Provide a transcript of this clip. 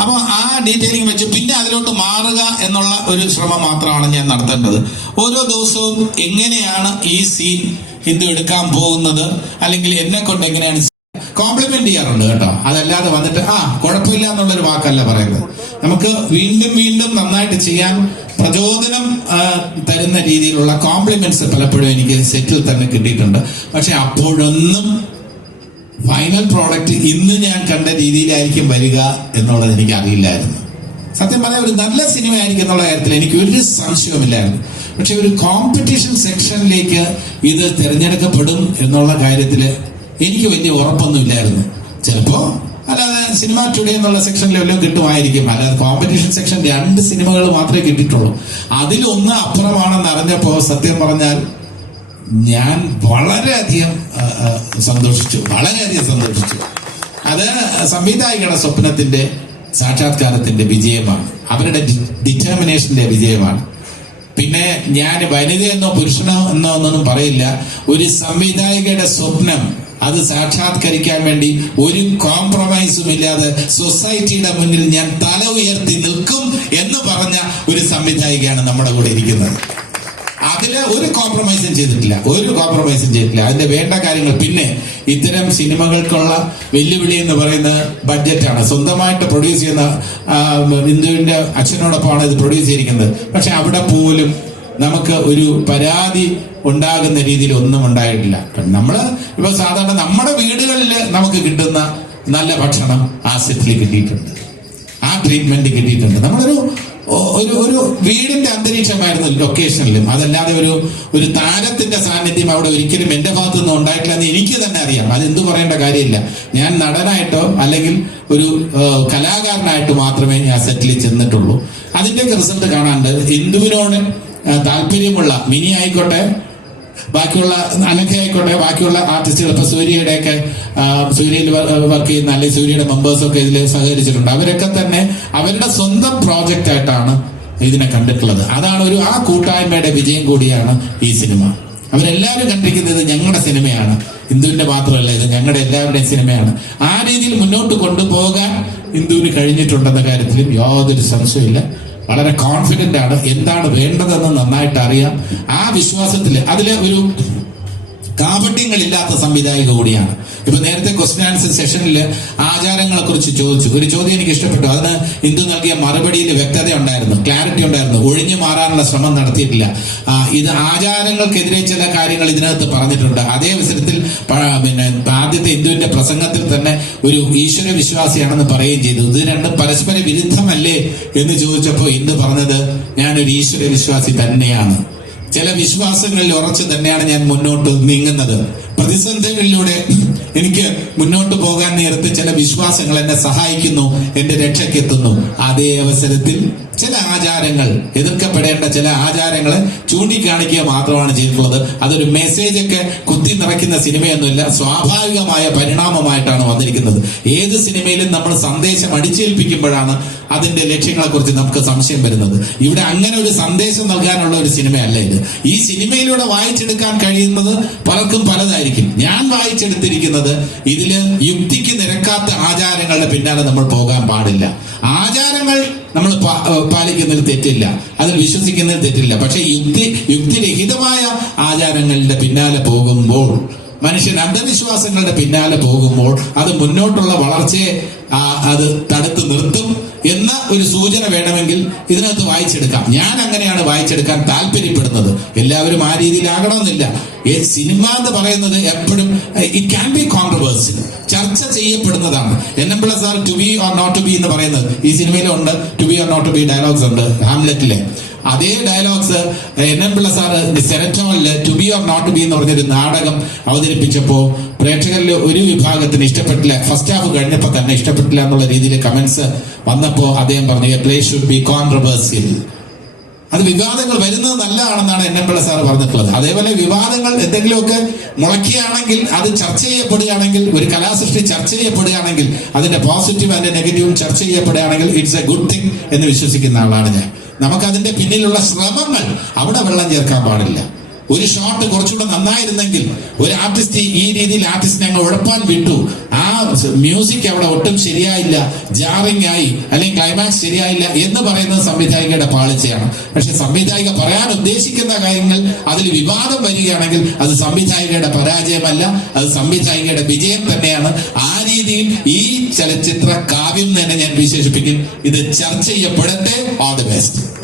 അപ്പോൾ ആ ഡീറ്റെയിലിംഗ് വെച്ച് പിന്നെ അതിലോട്ട് മാറുക എന്നുള്ള ഒരു ശ്രമം മാത്രമാണ് ഞാൻ നടത്തേണ്ടത്. ഓരോ ദിവസവും എങ്ങനെയാണ് ഈ സീൻ ഇത് എടുക്കാൻ പോകുന്നത്? അല്ലെങ്കിൽ എന്നെ കൊണ്ട് എങ്ങനെയാണ് കോംപ്ലിമെന്റ് ചെയ്യാറുണ്ട് കേട്ടോ. അതല്ലാതെ വന്നിട്ട് ആ കുഴപ്പമില്ല എന്നുള്ളൊരു വാക്കല്ല പറയുന്നത്. നമുക്ക് വീണ്ടും വീണ്ടും നന്നായിട്ട് ചെയ്യാൻ പ്രചോദനം തരുന്ന രീതിയിലുള്ള കോംപ്ലിമെന്റ്സ് പലപ്പോഴും എനിക്ക് സെറ്റിൽ തന്നെ കിട്ടിയിട്ടുണ്ട്. പക്ഷെ അപ്പോഴൊന്നും ഫൈനൽ പ്രോഡക്റ്റ് ഇന്ന് ഞാൻ കണ്ട രീതിയിലായിരിക്കും വരിക എന്നുള്ളത് എനിക്ക് അറിയില്ലായിരുന്നു സത്യം പറഞ്ഞാൽ ഒരു നല്ല സിനിമ ആയിരിക്കും എന്നുള്ള കാര്യത്തിൽ എനിക്ക് ഒരു സംശയവുമില്ലായിരുന്നു. പക്ഷെ ഒരു കോമ്പറ്റീഷൻ സെക്ഷനിലേക്ക് ഇത് തിരഞ്ഞെടുക്കപ്പെടും എന്നുള്ള കാര്യത്തിൽ എനിക്ക് വലിയ ഉറപ്പൊന്നുമില്ലായിരുന്നു. ചിലപ്പോ അല്ലാതെ സിനിമ ടുഡേ എന്നുള്ള സെക്ഷനിൽ വല്ലതും കിട്ടുമായിരിക്കും. അല്ലാതെ കോമ്പറ്റീഷൻ സെക്ഷൻ രണ്ട് സിനിമകൾ മാത്രമേ കിട്ടിയിട്ടുള്ളൂ. അതിലൊന്ന് അപ്പുറമാണെന്ന് അറിഞ്ഞപ്പോ സത്യം പറഞ്ഞാൽ ഞാൻ വളരെയധികം സന്തോഷിച്ചു. വളരെയധികം സന്തോഷിച്ചു. അത് സംവിധായകരുടെ സ്വപ്നത്തിന്റെ സാക്ഷാത്കാരത്തിന്റെ വിജയമാണ്. അവരുടെ ഡിറ്റർമിനേഷന്റെ വിജയമാണ്. പിന്നെ ഞാൻ വനിതയെന്നോ പുരുഷനോ എന്നോ എന്നൊന്നും പറയില്ല. ഒരു സംവിധായികയുടെ സ്വപ്നം അത് സാക്ഷാത്കരിക്കാൻ വേണ്ടി ഒരു കോംപ്രമൈസും ഇല്ലാതെ സൊസൈറ്റിയുടെ മുന്നിൽ ഞാൻ തല ഉയർത്തി നിൽക്കും എന്ന് പറഞ്ഞ ഒരു സംവിധായികയാണ് നമ്മുടെ കൂടെ ഇരിക്കുന്നത്. അതിൽ ഒരു കോംപ്രമൈസും ചെയ്തിട്ടില്ല. ഒരു കോംപ്രമൈസും ചെയ്തിട്ടില്ല. അതിന്റെ വേണ്ട കാര്യങ്ങൾ പിന്നെ ഇത്തരം സിനിമകൾക്കുള്ള വെല്ലുവിളി എന്ന് പറയുന്ന ബഡ്ജറ്റാണ്. സ്വന്തമായിട്ട് പ്രൊഡ്യൂസ് ചെയ്യുന്ന ബിന്ദുവിന്റെ അച്ഛനോടൊപ്പമാണ് ഇത് പ്രൊഡ്യൂസ് ചെയ്തിരിക്കുന്നത്. പക്ഷെ അവിടെ പോലും നമുക്ക് ഒരു പരാതി ഉണ്ടാകുന്ന രീതിയിൽ ഒന്നും ഉണ്ടായിട്ടില്ല. നമ്മൾ ഇപ്പൊ സാധാരണ നമ്മുടെ വീടുകളിൽ നമുക്ക് കിട്ടുന്ന നല്ല ഭക്ഷണം ആ സെറ്റിൽ കിട്ടിയിട്ടുണ്ട്. ആ ട്രീറ്റ്മെന്റ് കിട്ടിയിട്ടുണ്ട്. നമ്മളൊരു ഒരു ഒരു വീടിന്റെ അന്തരീക്ഷമായിരുന്നു ലൊക്കേഷനിലും അതല്ലാതെ ഒരു ഒരു താരത്തിന്റെ സാന്നിധ്യം അവിടെ ഒരിക്കലും എന്റെ ഭാഗത്തു നിന്ന് ഉണ്ടായിട്ടില്ല എന്ന് എനിക്ക് തന്നെ അറിയാം. അത് എന്തു പറയേണ്ട കാര്യമില്ല. ഞാൻ നടനായിട്ടോ അല്ലെങ്കിൽ ഒരു കലാകാരനായിട്ട് മാത്രമേ ഞാൻ സെറ്റിൽ ചെന്നിട്ടുള്ളൂ. അതിന്റെയൊക്കെ റിസൾട്ട് കാണാണ്ട് എന്തുവിനോട് താല്പര്യമുള്ള മിനി ആയിക്കോട്ടെ ബാക്കിയുള്ള അനഘ ആയിക്കോട്ടെ ബാക്കിയുള്ള ആർട്ടിസ്റ്റുകൾ ഇപ്പൊ സൂര്യയുടെ ഒക്കെ സൂര്യയിൽ വർക്ക് ചെയ്യുന്ന അല്ലെങ്കിൽ സൂര്യയുടെ മെമ്പേഴ്സ് ഒക്കെ ഇതിൽ സഹകരിച്ചിട്ടുണ്ട്. അവരൊക്കെ തന്നെ അവരുടെ സ്വന്തം പ്രോജക്റ്റ് ആയിട്ടാണ് ഇതിനെ കണ്ടിട്ടുള്ളത്. അതാണ് ഒരു ആ കൂട്ടായ്മയുടെ വിജയം കൂടിയാണ് ഈ സിനിമ. അവരെല്ലാവരും കണ്ടിരിക്കുന്നത് ഞങ്ങളുടെ സിനിമയാണ്. ഹിന്ദുവിന്റെ മാത്രമല്ല ഇത് ഞങ്ങളുടെ എല്ലാവരുടെയും സിനിമയാണ്. ആ രീതിയിൽ മുന്നോട്ട് കൊണ്ടുപോകാൻ ഹിന്ദുവിന് കഴിഞ്ഞിട്ടുണ്ടെന്ന കാര്യത്തിലും യാതൊരു സംശയമില്ല വളരെ കോൺഫിഡന്റ് ആണ്. എന്താണ് വേണ്ടതെന്ന് നന്നായിട്ട് അറിയാം. ആ വിശ്വാസത്തിൽ അതിലെ ഒരു കാപട്യങ്ങളില്ലാത്ത സംവിധായക കൂടിയാണ്. ഇപ്പൊ നേരത്തെ ക്വസ്റ്റ്യൻ ആൻസർ സെഷനിൽ ആചാരങ്ങളെ കുറിച്ച് ചോദിച്ചു. ഒരു ചോദ്യം എനിക്ക് ഇഷ്ടപ്പെട്ടു. അതിന് ഹിന്ദു നൽകിയ മറുപടിയിൽ വ്യക്തത ഉണ്ടായിരുന്നു ക്ലാരിറ്റി ഉണ്ടായിരുന്നു. ഒഴിഞ്ഞു മാറാനുള്ള ശ്രമം നടത്തിയിട്ടില്ല. ഇത് ആചാരങ്ങൾക്കെതിരെ ചില കാര്യങ്ങൾ ഇതിനകത്ത് പറഞ്ഞിട്ടുണ്ട്. അതേ അവസരത്തിൽ പിന്നെ ആദ്യത്തെ ഹിന്ദുവിന്റെ പ്രസംഗത്തിൽ തന്നെ ഒരു ഈശ്വര വിശ്വാസിയാണെന്ന് പറയുകയും ചെയ്തു. ഇത് രണ്ടും പരസ്പര വിരുദ്ധമല്ലേ എന്ന് ചോദിച്ചപ്പോൾ ഹിന്ദു പറഞ്ഞത് ഞാനൊരു ഈശ്വര വിശ്വാസി തന്നെയാണ്. ചില വിശ്വാസങ്ങളിൽ ഉറച്ചു തന്നെയാണ് ഞാൻ മുന്നോട്ട് നീങ്ങുന്നത്. പ്രതിസന്ധികളിലൂടെ എനിക്ക് മുന്നോട്ട് പോകാൻ നേരത്തെ ചില വിശ്വാസങ്ങൾ എന്നെ സഹായിക്കുന്നു എന്റെ രക്ഷയ്ക്കെത്തുന്നു അതേ അവസരത്തിൽ ചില ആചാരങ്ങൾ എതിർക്കപ്പെടേണ്ട ചില ആചാരങ്ങളെ ചൂണ്ടിക്കാണിക്കുക മാത്രമാണ് ചെയ്തിട്ടുള്ളത്. അതൊരു മെസ്സേജ് ഒക്കെ കുത്തി നിറയ്ക്കുന്ന സിനിമയൊന്നുമില്ല സ്വാഭാവികമായ പരിണാമമായിട്ടാണ് വന്നിരിക്കുന്നത്. ഏത് സിനിമയിലും നമ്മൾ സന്ദേശം അടിച്ചേൽപ്പിക്കുമ്പോഴാണ് അതിന്റെ ലക്ഷ്യങ്ങളെക്കുറിച്ച് നമുക്ക് സംശയം വരുന്നത്. ഇവിടെ അങ്ങനെ ഒരു സന്ദേശം നൽകാനുള്ള ഒരു സിനിമയല്ല ഇത്. ഈ സിനിമയിലൂടെ വായിച്ചെടുക്കാൻ കഴിയുന്നത് പലർക്കും പലതായിരിക്കും ഞാൻ വായിച്ചെടുത്തിരിക്കുന്നത് ഇതിൽ യുക്തിക്ക് നിരക്കാത്ത ആചാരങ്ങളുടെ പിന്നാലെ നമ്മൾ പോകാൻ പാടില്ല. ആചാരങ്ങൾ നമ്മൾ പാലിക്കുന്നതിൽ തെറ്റില്ല. അതിൽ വിശ്വസിക്കുന്നതിൽ തെറ്റില്ല. പക്ഷെ യുക്തി യുക്തിരഹിതമായ ആചാരങ്ങളുടെ പിന്നാലെ പോകുമ്പോൾ മനുഷ്യൻ അന്ധവിശ്വാസങ്ങളുടെ പിന്നാലെ പോകുമ്പോൾ അത് മുന്നോട്ടുള്ള വളർച്ചയെ അത് തടുത്തു നിർത്തും എന്ന ഒരു സൂചന വേണമെങ്കിൽ ഇതിനകത്ത് വായിച്ചെടുക്കാം. ഞാൻ അങ്ങനെയാണ് വായിച്ചെടുക്കാൻ താല്പര്യപ്പെടുന്നത്. എല്ലാവരും ആ രീതിയിലാകണമെന്നില്ല. സിനിമ എന്ന് പറയുന്നത് എപ്പോഴും ഇറ്റ് ക്യാൻ ബി കോൺട്രവേഴ്സി ചർച്ച ചെയ്യപ്പെടുന്നതാണ്. N M Pillai sir to be or not to be എന്ന് പറയുന്നത്. ഈ സിനിമയിലുണ്ട് to be or not to be dialogues ഉണ്ട് ഹാംലെറ്റിലെ അതേ dialogues N M Pillai sir സെനറ്റോണിൽ to be or not be എന്ന് പറഞ്ഞൊരു നാടകം അവതരിപ്പിച്ചപ്പോൾ പ്രേക്ഷകരിൽ ഒരു വിഭാഗത്തിന് ഇഷ്ടപ്പെട്ടില്ല. ഫസ്റ്റ് ഹാഫ് കഴിഞ്ഞപ്പോൾ തന്നെ ഇഷ്ടപ്പെട്ടില്ല എന്നുള്ള രീതിയിൽ കമന്റ്സ് വന്നപ്പോൾ അദ്ദേഹം പറഞ്ഞു പ്ലേ ഷുഡ് ബി കോൺട്രവേഴ്സ്യൽ അത് വിവാദങ്ങൾ വരുന്നത് നല്ലതാണെന്നാണ് എൻ എം പിള്ള സാർ പറഞ്ഞിട്ടുള്ളത്. അതേപോലെ വിവാദങ്ങൾ എന്തെങ്കിലുമൊക്കെ മുളക്കുകയാണെങ്കിൽ അത് ചർച്ച ചെയ്യപ്പെടുകയാണെങ്കിൽ ഒരു കലാസൃഷ്ടി ചർച്ച ചെയ്യപ്പെടുകയാണെങ്കിൽ അതിന്റെ പോസിറ്റീവ് അതിന്റെ നെഗറ്റീവും ചർച്ച ചെയ്യപ്പെടുകയാണെങ്കിൽ ഇറ്റ്സ് എ ഗുഡ് തിങ് എന്ന് വിശ്വസിക്കുന്ന ആളാണ് ഞാൻ. നമുക്ക് അതിന്റെ പിന്നിലുള്ള ശ്രമങ്ങൾ അവിടെ വെള്ളം ചേർക്കാൻ പാടില്ല. ഒരു ഷോട്ട് കുറച്ചുകൂടെ നന്നായിരുന്നെങ്കിൽ ഒരു ആർട്ടിസ്റ്റ് ഈ രീതിയിൽ ആർട്ടിസ്റ്റിനെ അങ്ങ് ഉഴപ്പാൻ വിട്ടു. ആ മ്യൂസിക് അവിടെ ഒട്ടും ശരിയായില്ല. ജാറിംഗ് ആയി. അല്ലെങ്കിൽ ക്ലൈമാക്സ് ശരിയായില്ല എന്ന് പറയുന്നത് സംവിധായികയുടെ പാളിച്ചയാണ്. പക്ഷെ സംവിധായിക പറയാൻ ഉദ്ദേശിക്കുന്ന കാര്യങ്ങൾ അതിൽ വിവാദം വരികയാണെങ്കിൽ അത് സംവിധായികയുടെ പരാജയമല്ല. അത് സംവിധായികയുടെ വിജയം തന്നെയാണ്. ആ രീതിയിൽ ഈ ചലച്ചിത്ര കാവ്യം തന്നെ ഞാൻ വിശേഷിപ്പിക്കും. ഇത് ചർച്ച ചെയ്യപ്പെടട്ടെ. All the best